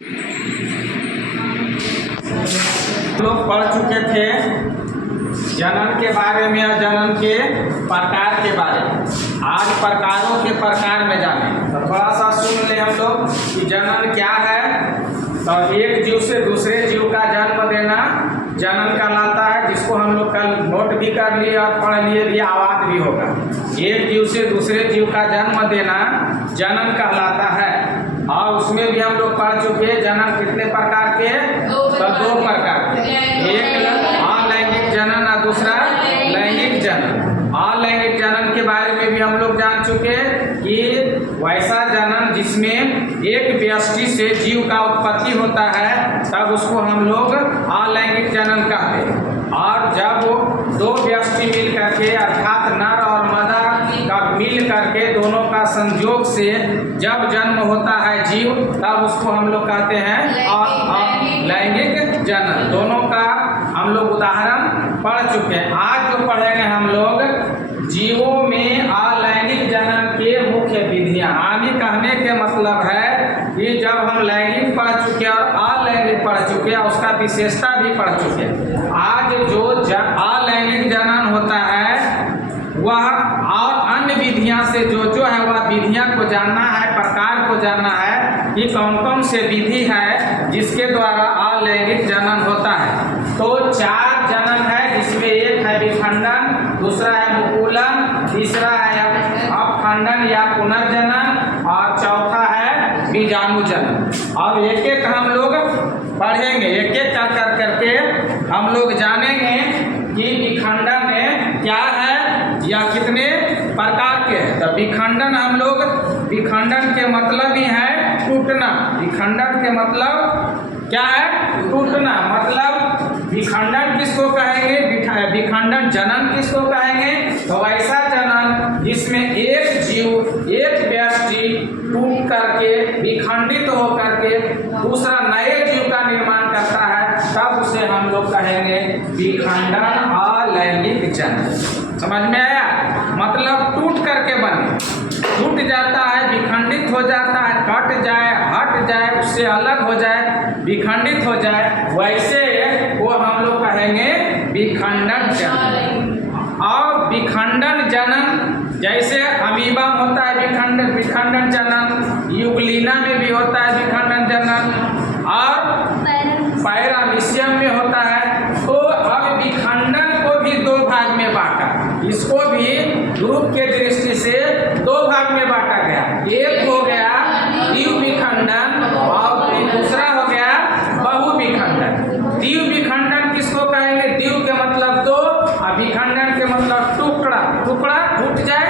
लोग पढ़ चुके थे जनन के बारे में और जनन के प्रकार के बारे में। आज प्रकारों के प्रकार में जाने तो थोड़ा सा सुन ले हम लोग कि जनन क्या है। तो एक जीव से दूसरे जीव का जन्म देना जनन कहलाता है, जिसको हम लोग कल नोट भी कर लिए और पढ़ लिए भी, आवाज भी होगा। एक जीव से दूसरे जीव का जन्म देना जनन कहलाता है। और उसमें भी हम लोग पढ़ चुके हैं जनन कितने प्रकार के, तो दो प्रकार के, एक अलैंगिक जनन और दूसरा लैंगिक जनन। अलैंगिक जनन के बारे में भी हम लोग जान चुके कि वैसा जनन जिसमें एक व्यष्टि से जीव का उत्पत्ति होता है तब उसको हम लोग अलैंगिक जनन कहते हैं। और जब दो व्यष्टि मिल करके अर्थात नर और मादा का मिल करके दोनों का संयोग से जब जन्म होता है जीव, तब उसको हम लोग कहते हैं लैंगिक जनन। दोनों का हम लोग उदाहरण पढ़ चुके हैं। आज जो पढ़ेंगे हम लोग जीवों में अलैंगिक जनन के मुख्य विधियां। आदि कहने के मतलब है कि जब हम लैंगिक पढ़ चुके हैं और अलैंगिक पढ़ चुके हैं, उसका विशेषता भी पढ़ चुके हैं। आज जो अलैंगिक जनन होता है वह और अन्य विधियां से जो है वह विधियां को जानना है, प्रकार को जानना है कि कौन कौन से विधि है जिसके द्वारा अलैंगिक जनन होता है। तो 4 जनन है, जिसमें एक है विखंडन, दूसरा है मुकुलन, तीसरा है अपखंडन या पुनर्जनन और चौथा है बीजाणु जनन। अब एक एक हम लोग पढ़ेंगे, एक एक कर करके हम लोग जानेंगे कि विखंडन क्या है या कितने प्रकार के हैं। तो विखंडन हम लोग, विखंडन के मतलब ही है टूटना। विखंडन के मतलब क्या है? टूटना। मतलब विखंडन किसको कहेंगे? विखंडन जनन किसको कहेंगे? तो ऐसा जनन जिसमें एक जीव, एक व्यष्टि टूट करके विखंडित होकर के दूसरा नए जीव का निर्माण करता है, तब उसे हम लोग कहेंगे विखंडन अलैंगिक जनन। समझ में आया? मतलब टूट करके बने, टूट जाता है, विखंडित हो जाता है, कट जाए, हट जाए, उससे अलग हो जाए, विखंडित हो जाए, वैसे वो हम लोग कहेंगे विखंडन जनन। और विखंडन जनन जैसे अमीबा में होता है विखंडन जनन, यूग्लिना में भी होता है विखंडन जनन और पैरामीशियम में होता है। तो अब विखंडन को भी 2 भाग में बांटा, इसको भी ग्रुप के दृष्टि से 2 भाग में बांटा गया। एक हो गया द्विव विखंडन और दूसरा हो गया बहु विखंडन। द्विव विखंडन किसको कहेंगे? द्विव के मतलब 2 और विखंडन के मतलब टुकड़ा। टुकड़ा टूट जाए,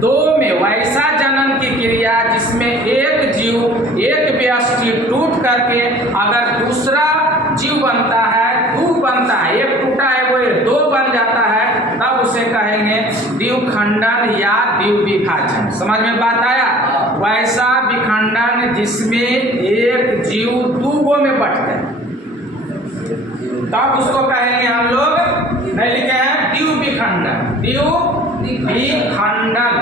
2 में वैसा जनन की क्रिया जिसमें एक जीव, एक व्यष्टि टूट करके अगर दूसरा जीव बनता है, 2 बनता है, एक टूटा है वो 2 बन जाता है, तब उसे कहेंगे द्विखंडन या द्विव विभाजन। समझ में बात आया? वैसा विखंडन जिसमें एक जीव 2 में बट गए, तब उसको कहेंगे हम लोग, नहीं लिखे हैं, द्विव विखंडन। द्विव विखंडन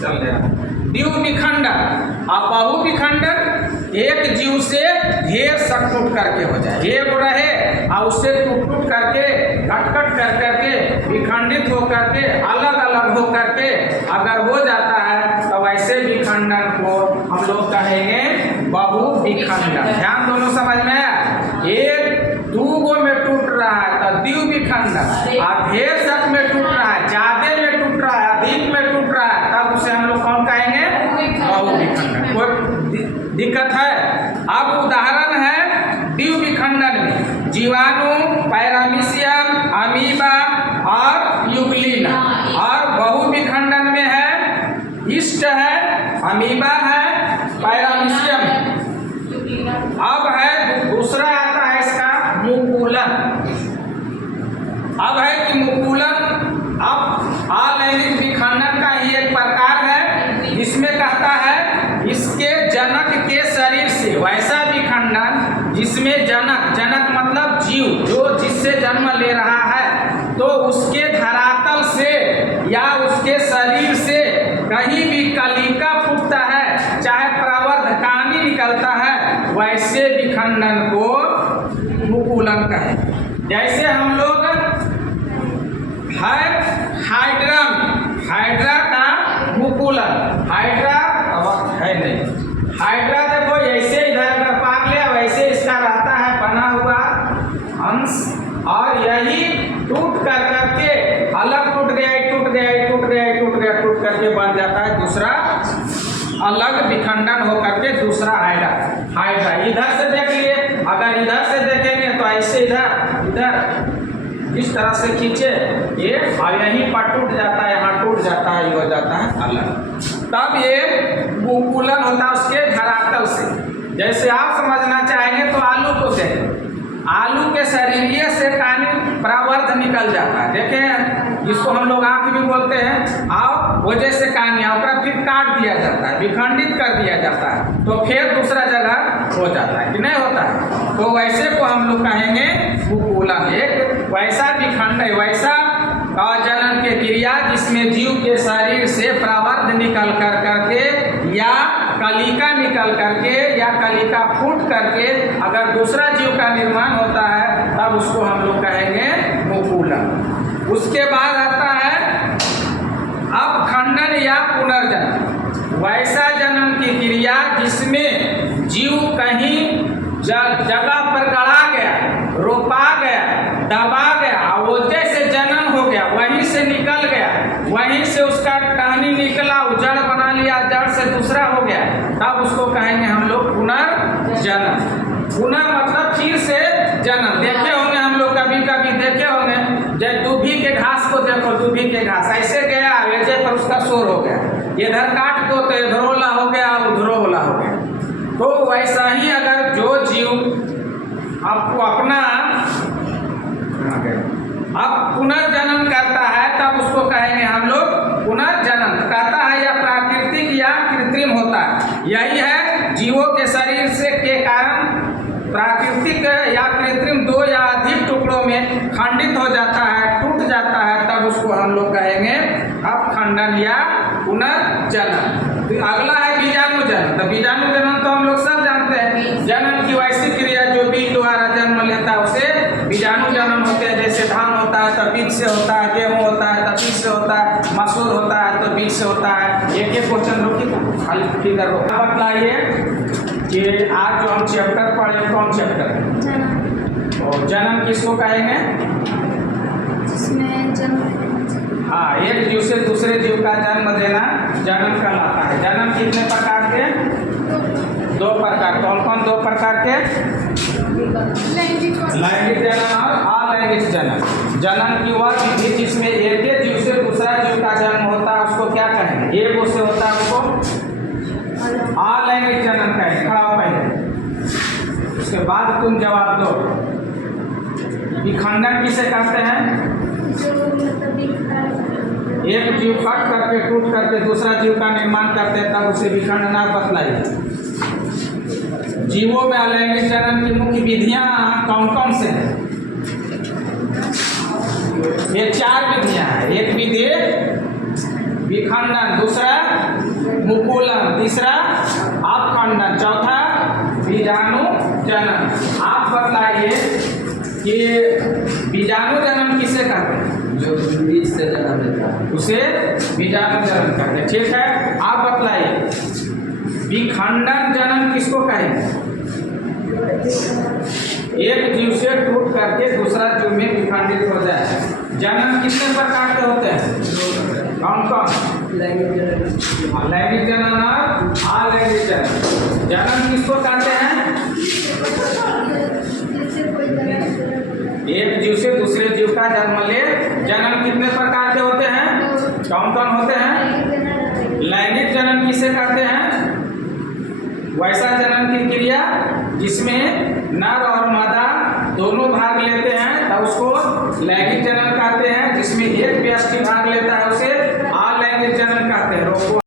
चल गया, द्विव विखंडन। और बहु विखंडन एक जीव से ढेर सक टूट करके हो जाए, एक रहे और उससे टूट करके कट कर करके विखंडित हो करके अलग अलग हो करके अगर हो जाता है, तो वैसे विखंडन को हम लोग कहेंगे बहु विखंडन। ध्यान दोनों समझ में आया? एक 2 में टूट रहा है तो द्विव विखंडन, और ढेर सक में टूट रहा है, ज्यादा में टूट रहा है, अधिक में टूट रहा है, तब उसे हम लोग कौन कहेंगे? बहु विखंडन। कोई दिक्कत है? अब उदाहरण है द्विव विखंडन में जीवाणु, पैरामीशियम, अमीबा और यूग्लिना। और बहु विखंडन में है ईस्ट है, अमीबा है, पैरामीशियम है। अब है दूसरा आता है इसका मुकुलन। अब है कि मुकुलन अब अलैंगिक विखंडन का ही एक प्रकार है, जिसमें कहता है इसके जनक के शरीर से वैसा विखंडन जिसमें जनक मतलब जीव जो जिससे जन्म ले रहा है, तो उसके धरातल से या उसके शरीर से कहीं भी कलिका फूटता है, चाहे प्रवर्धकानी निकलता है, वैसे विखंडन को मुकुलन कहें। जैसे हम लोग हाइड्रा का मुकुलन, हाइड्रा है नहीं, हाइड्रा देखो ऐसे इधर अगर पाक लिया वैसे इसका रहता है बना हुआ अंश, और यही टूट कर करके अलग टूट गया करके बन जाता है दूसरा अलग विखंडन हो करके दूसरा हाइड्रा। इधर से देख लिए, अगर इधर से देखेंगे तो ऐसे इधर इस तरह से खींचे ये, और यहीं पर टूट जाता है, यहाँ टूट जाता है, ये हो जाता है अलग। तब ये मुकुलन होता है उसके धरातल से। जैसे आप समझना चाहेंगे तो आलू को देखें, आलू के शरीरिये से कानी परावर्त निकल जाता है, देखें जिसको हम लोग आँख भी बोलते हैं, और वो जैसे कानिया फिर काट दिया जाता है, विखंडित कर दिया जाता है, तो फिर दूसरा जगह हो जाता है कि नहीं होता है। तो वैसे को हम लोग कहेंगे मुकुलन। एक वैसा विखंड, वैसा जनन के क्रिया जिसमें जीव के शरीर से परावर्त निकल कर करके या कलिका निकल करके या कलिका फूट करके अगर दूसरा जीव का निर्माण होता है तब उसको हम लोग कहेंगे मुकुलन। उसके बाद आता है अपखंडन या पुनर्जनन, वैसा जनन की क्रिया जिसमें जीव कहीं जगह पर गड़ा गया, रोपा गया, दबा गया, वो जैसे जनन हो गया, वहीं से निकल गया, वहीं से उसका टहनी निकला, जड़ बना लिया, जड़ से दूसरा हो गया, तब उसको कहेंगे हम लोग पुनर्जनन। पुनः मतलब फिर से जन्म। देखे होंगे हम लोग कभी देखे होंगे, जब दूभी के घास को देखो, दूभी के घास ऐसे गया वेजे पर उसका शोर हो गया, इधर काट दो तो इधर होला हो गया, उधर होला हो गया। तो वैसा ही अगर जो जीव आपको अपना अब पुनर्जनन करता है तब उसको कहेंगे हम लोग पुनर्जनन करता है, या प्राकृतिक या कृत्रिम होता है। यही है जीवों के शरीर से के कारण प्राकृतिक या कृत्रिम दो या अधिक टुकड़ों में खंडित हो जाता है, टूट जाता है, तब उसको हम लोग कहेंगे अपखंडन या पुनर्जनन। अगला है बीजाणु जनन। तो बीजाणु जनन तो हम लोग सब जानते हैं, जनन की वैसी क्रिया जो बीज द्वारा जन्म लेता है उसे बीजाणु जनन होते हैं। जैसे धान होता है तो बीज से होता है, गेहूँ होता है तो बीज से होता है, मसूर होता है तो बीज से होता है। एक क्वेश्चन रोकी खाली फिगर रो बताइए कि आज जो हम चैप्टर पढ़े कौन चैप्टर है, और जनन किसको कहेंगे? जिसमें जन्म, हाँ, एक जीव से दूसरे जीव का जन्म देना जनन कहलाता है। जनन कितने प्रकार के? दो प्रकार। कौन कौन दो प्रकार के? लैंगिक जनन और अलैंगिक जनन। जनन की वह विधि जिसमें एक जीव से दूसरा जीव का जन्म होता है उसको क्या कहेंगे? एक उससे होता है उसको अलैंगिक जनन कहेंगे। खड़ा हो पहले, उसके बाद तुम जवाब दो। विखंडन किसे कहते हैं? एक जीव फट करके टूट करके दूसरा जीव का निर्माण करते हैं तब उसे विखंडन बतलाइए। जीवों में अलैंगिक जनन की मुख्य विधियां कौन कौन से हैं? ये चार विधियां हैं। एक विधि विखंडन, दूसरा मुकुलन, तीसरा अपखंडन, चौथा बीजाणु जनन। आप बतलाइए कि बीजाणु जनन किसे कहते हैं? जो बीज से जन्म लेता है उसे बीजाणु जनन कहते हैं। ठीक है, आप बतलाइए विखंडन जनन किसको कहेंगे? एक जीव से टूट करके दूसरा जीव में विखंडित हो जाए। जनन कितने प्रकार के होते हैं? कौन कौन? लैंगिक जनन, लैंगिक जनन और अलैंगिक जनन। जनन किसको कहते हैं? एक जीव से दूसरे जीव का जन्म ले। जनन कितने प्रकार के होते हैं? कौन कौन होते हैं? लैंगिक जनन किसे कहते हैं? वैसा जनन की क्रिया जिसमें नर और मादा दोनों भाग लेते हैं तब उसको लैंगिक जनन कहते हैं। जिसमें एक व्यष्टि भाग लेता है उसे अलैंगिक जनन कहते हैं।